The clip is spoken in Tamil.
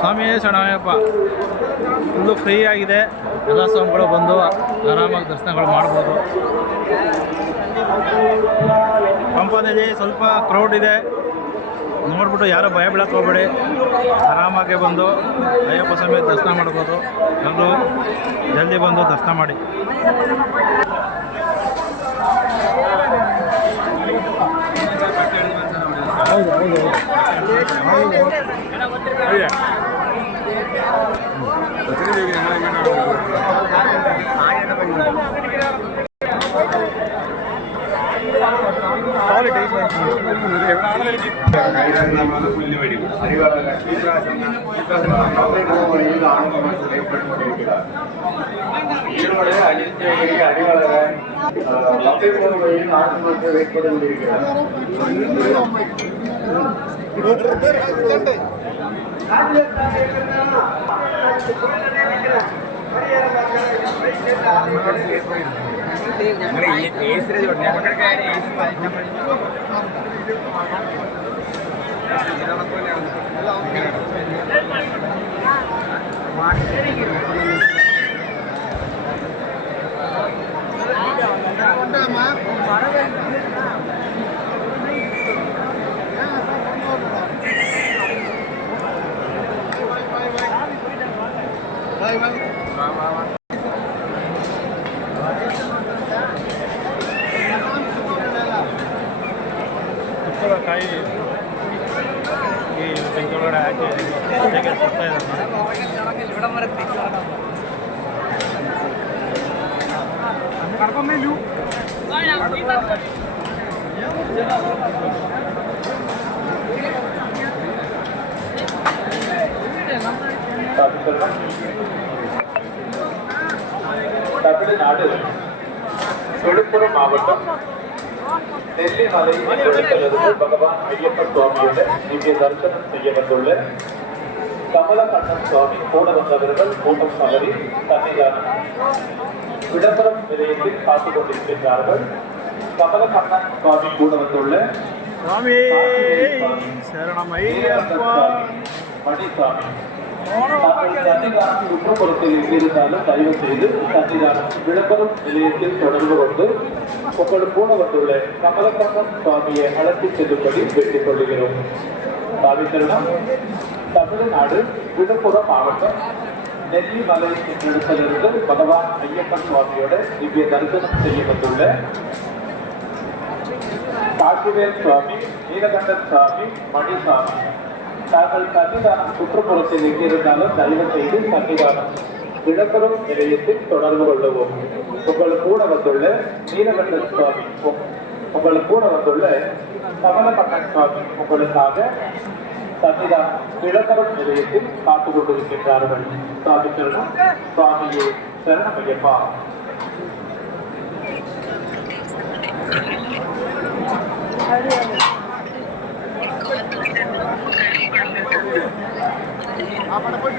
ಸ್ವಾಮಿ ಶರಣಯ್ಯಪ್ಪ ಫುಲ್ಲು ಫ್ರೀ ಆಗಿದೆ. ಎಲ್ಲ ಸ್ವಾಮಿಗಳು ಬಂದು ಆರಾಮಾಗಿ ದರ್ಶನಗಳು ಮಾಡ್ಬೋದು. ಪಂಪದಲ್ಲಿ ಸ್ವಲ್ಪ ಕ್ರೌಡ್ ಇದೆ, ನೋಡ್ಬಿಟ್ಟು ಯಾರು ಭಯ ಬೀಳಕ್ಕೆ ಹೋಗ್ಬೇಡಿ. ಆರಾಮಾಗಿ ಬಂದು ಅಯ್ಯಪ್ಪ ಸ್ವಾಮಿ ದರ್ಶನ ಮಾಡ್ಬೋದು. ಎಲ್ಲರೂ ಜಲ್ದಿ ಬಂದು ದರ್ಶನ ಮಾಡಿ. ಹೌದು ಹೌದು ಕಾಯಿ ಈ ಬೆಂಗಳೂರು ಹಾಕಿ ಸುತ್ತಾ தமிழ்நாடு விழுப்புரம் மாவட்டம் நெல்லி மலையிலிருந்து பகவான் ஐயப்பன் சுவாமியோட இங்கே தரிசனம் செய்ய வந்துள்ள கமலக்கண்ணன் சுவாமி கூட வந்தவர்கள் கூட்டம் தவறி சன்னிதானம் விளம்பரம் நிலையத்தில் காத்துக் கொண்டிருக்கின்றார்கள். கமலக்கண்ணன் சுவாமி கூட வந்துள்ள மணிசாமி சன்னிதானம் சுற்றுப்புறத்தில் இருந்தாலும் தயவு செய்து சன்னிதானம் விளம்பரம் நிலையத்தில் தொடர்பு கொண்டு உங்கள் கூட வந்துள்ள கமலக்கண்ணன் சுவாமியை அழைத்து செல்லும்படி வேண்டிக் கொள்கிறோம். பாவித்தருடம் தமிழ்நாடு விழுப்புரம் மாவட்டம் நெல்லிமலை என்னிடத்திலிருந்து பகவான் ஐயப்பன் சுவாமியோட திவ்ய தரிசனம் செய்ய வந்துள்ள காசிவேல் சுவாமி, நீலகண்டன் சுவாமி, மணிசாமி தாங்கள் சன்னிதானம் சுற்றுப்புறத்தில் எங்கிருந்தாலும் தயவு செய்து சன்னிதானம் விளம்பரம் நிலையத்தில் தொடர்பு கொள்ளவும். உங்கள் கூட வந்துள்ள நீலகண்டன் சுவாமி, உங்கள் கூட வந்துள்ள கமலக்கண்ணன் சுவாமி உங்களுக்காக சன்னிதானம் விளம்பரம் நிலையத்தில் காத்துக் கொண்டிருக்கின்றார்கள். சுவாமி சரணம். சுவாமியே சரணமையப்பா. போய்